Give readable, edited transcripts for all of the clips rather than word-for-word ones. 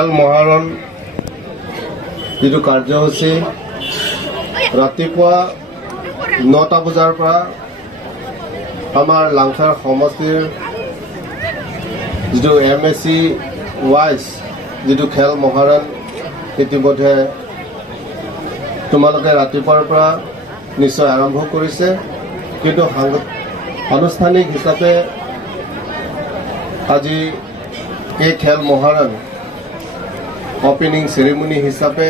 খেল মহাৰণ যিটো কাৰ্যসূচী ৰাতিপুৱা 9টা বজাৰ পৰা আমাৰ লাংখাৰ সমষ্টিৰ যিটো MSC ৱাইজ যিটো খেল মহাৰণ ইতিমধ্যে তোমালোকে ৰাতিপুৱাৰ পৰা নিশ্চয় আৰম্ভ কৰিছে, কিন্তু আনুষ্ঠানিক হিচাপে আজি এই খেল মহাৰণ অপেনিং চেৰিমনি হিচাপে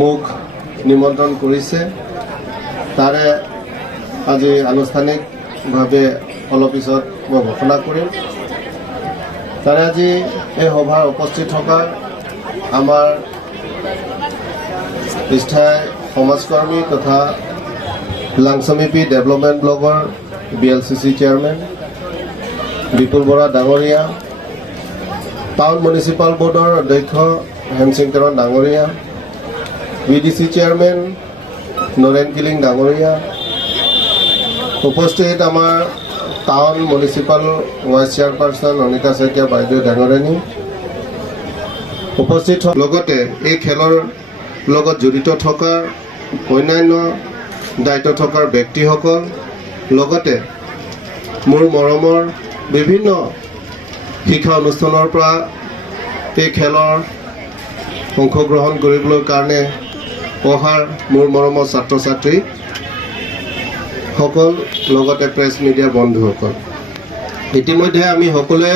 মোক নিমন্ত্ৰণ কৰিছে। তাৰে আজি আনুষ্ঠানিকভাৱে অলপ পিছত মই ঘোষণা কৰিম। তাৰে আজি এই সভাৰ উপস্থিত থকা আমাৰ স্থায়ী সমাজকৰ্মী তথা লাংচমিপি ডেভেলপমেণ্ট ব্লকৰ BLCC চেয়াৰমেন বিপুল বৰা ডাঙৰীয়া, টাউন মিউনিচিপাল বোৰ্ডৰ অধ্যক্ষ হেমসিং তেৰণ ডাঙৰীয়া, BDC চেয়াৰমেন নৰেন কিলিং ডাঙৰীয়া, উপস্থিত আমাৰ town municipal vice chairperson Anita Saikia বাইদেউ ডাঙৰণী উপস্থিত, লগতে এই খেলৰ লগত জড়িত থকা অন্যান্য দায়িত্ব থকা ব্যক্তিসকল, লগতে মোৰ মৰমৰ বিভিন্ন শিক্ষা অনুষ্ঠানৰ পৰা এই খেলৰ অংশগ্ৰহণ কৰিবলৈ কাৰণে অহাৰ মোৰ মৰমৰ ছাত্ৰ ছাত্ৰী সকল, লগতে প্ৰেছ মিডিয়া বন্ধুসকল, ইতিমধ্যে আমি সকলোৱে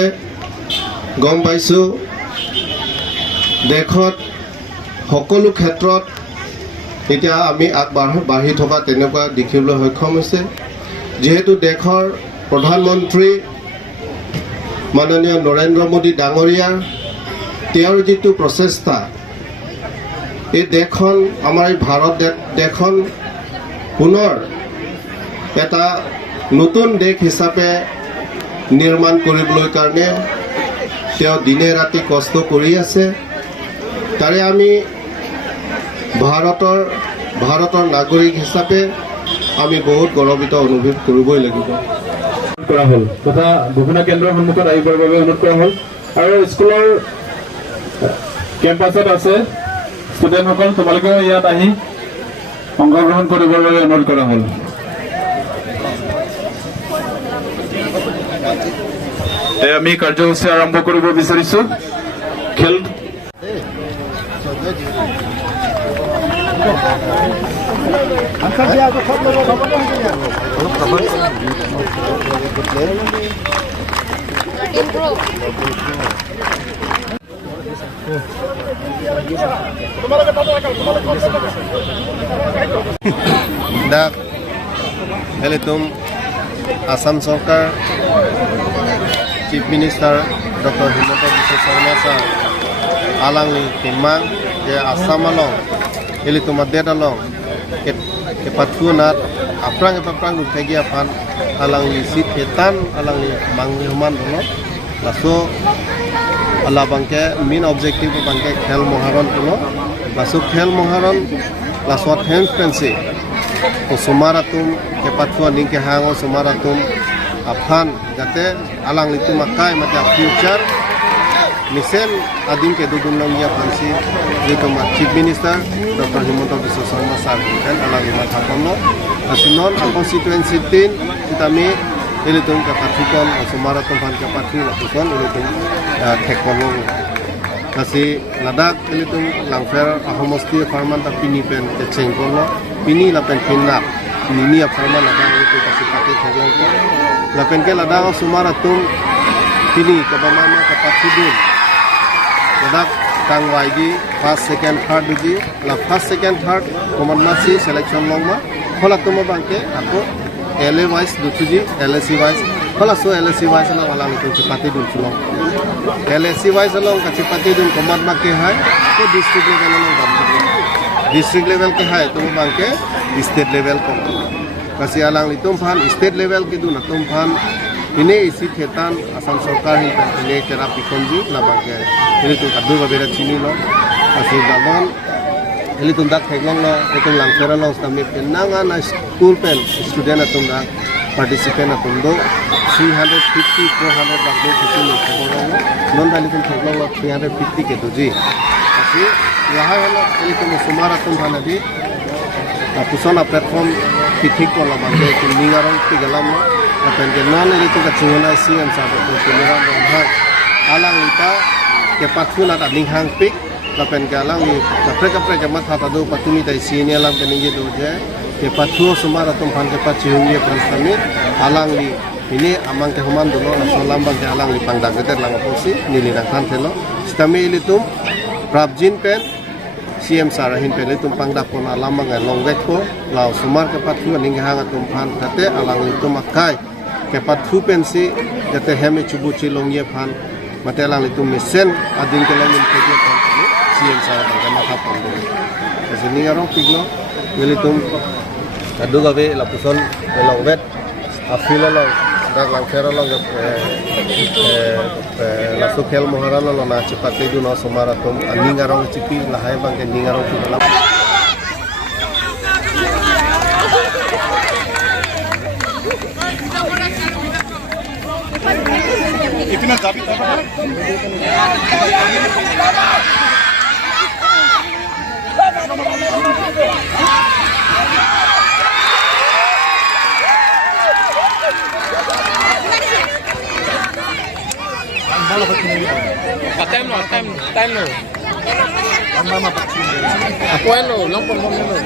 গম পাইছোঁ দেশত সকলো ক্ষেত্ৰত এতিয়া আমি আগবাঢ়ি থকা তেনেকুৱা দেখিবলৈ সক্ষম হৈছে। যিহেতু দেশৰ প্ৰধানমন্ত্ৰী মাননীয় নৰেন্দ্ৰ মোদী ডাঙৰীয়াৰ তেওঁৰ যিটো প্ৰচেষ্টা, এই দেশখন আমাৰ এই ভাৰত দেশখন পুনৰ এটা নতুন দেশ হিচাপে নিৰ্মাণ কৰিবলৈ কাৰণে তেওঁ দিনে ৰাতি কষ্ট কৰি আছে। তাৰে আমি ভাৰতৰ নাগৰিক হিচাপে আমি বহুত গৌৰৱিত অনুভৱ কৰিবই লাগিব। কৰা হ'ল তথা বিভিন্ন কেন্দ্ৰৰ সন্মুখত আহিবৰ বাবে অনুৰোধ কৰা হ'ল আৰু স্কুলৰ কেম্পাছত আছে ষ্টুডেণ্টসকল, তোমালোকেও ইয়াত আহি অংশগ্ৰহণ কৰিবৰ বাবে অনুৰোধ কৰা হ'ল। আমি কাৰ্যসূচী আৰম্ভ কৰিব বিচাৰিছো। খেল আসাম চৰকাৰ chief minister doctor Himanta Biswa Sarma sir alangli timang je asamalong ili tumadet along ke patkunat aprang tegi apan alangli sithetan alangli manghuman dolo laso ala bangke main objective bangke khel moharon dolo laso khel moharon laso hands pensi to sumaratum ke patku ningke hango sumaratum aphan jate alangli tumakai mate future Misen adim ke dudun longnya pansi itu Chief Minister Dr. Himanta Biswa Sarma Sar kan ala lima tapono asinon constituency tin kita mi ini tung kapatikon sumara tempat kapati lakukan ini tung tekolo kasi ladak ini tung langfer ahomosti farman tapi ni pen kecengkolo pini lapen pinap ini farman ladak itu kasi pati teglongko lapen ke ladak sumara tung pini kabamana kapatidun ladak kang waigi first second third duji la first second third komandasi selection longma khola tumo bangke ako LA wise dutuji LSC wise khola so LSC wise na wala ni chipati dun chulong LSC wise long ka chipati dun komand ma ke hai to district level long dam district level ke hai tumo bangke state level ko kasi alang litum phan state level ki dun tum phan ini isi ketan asam sarkar hi ini cara pikonji la bangke ini tu kadu babera chini lo asi gamon ini tu dak theglong lo itu langfera lo sami penanga na school pen student atum dak participant atundo 350 400 bakdo kusini seborong non dali kun theklo 350 ke tuji asi laha hono ini tu sumara tum hanadi pusona platform pitik ko la bande ku ningarong tigalam apen ke non ini tu kacungona siam sabu tu niram ha alang ita ke pathuna ta ninghang pik apen ke alang ni kapre ke matha ta do patumi dai sini alam ke ninge do je ke pathu sumara tum han ke pachiungi prastami alang ni ini amang ke human dulu nasolam bang ke alang li pangdak geter lang aposi nili nang kan telo stami ilitum prabjin pen CM sarahin pen litum pangdak pon alam bang longwek ko lau sumar ke pathu ning hang atum phan kate alang litum akai ke pathu pen si kate heme chubuchi longye phan mate alang litum mesen adin ke longin ke je phan CM sarabang ke matha pon do sini arong piglo litum adu gabe lapuson longwet afila long dak lang fera long la sukel moharala lo na cepat itu no somara tum ningarong cipi lahai bang ke ningarong tu dalam इतना जाबी Tem no. Aku eno, lompong eno.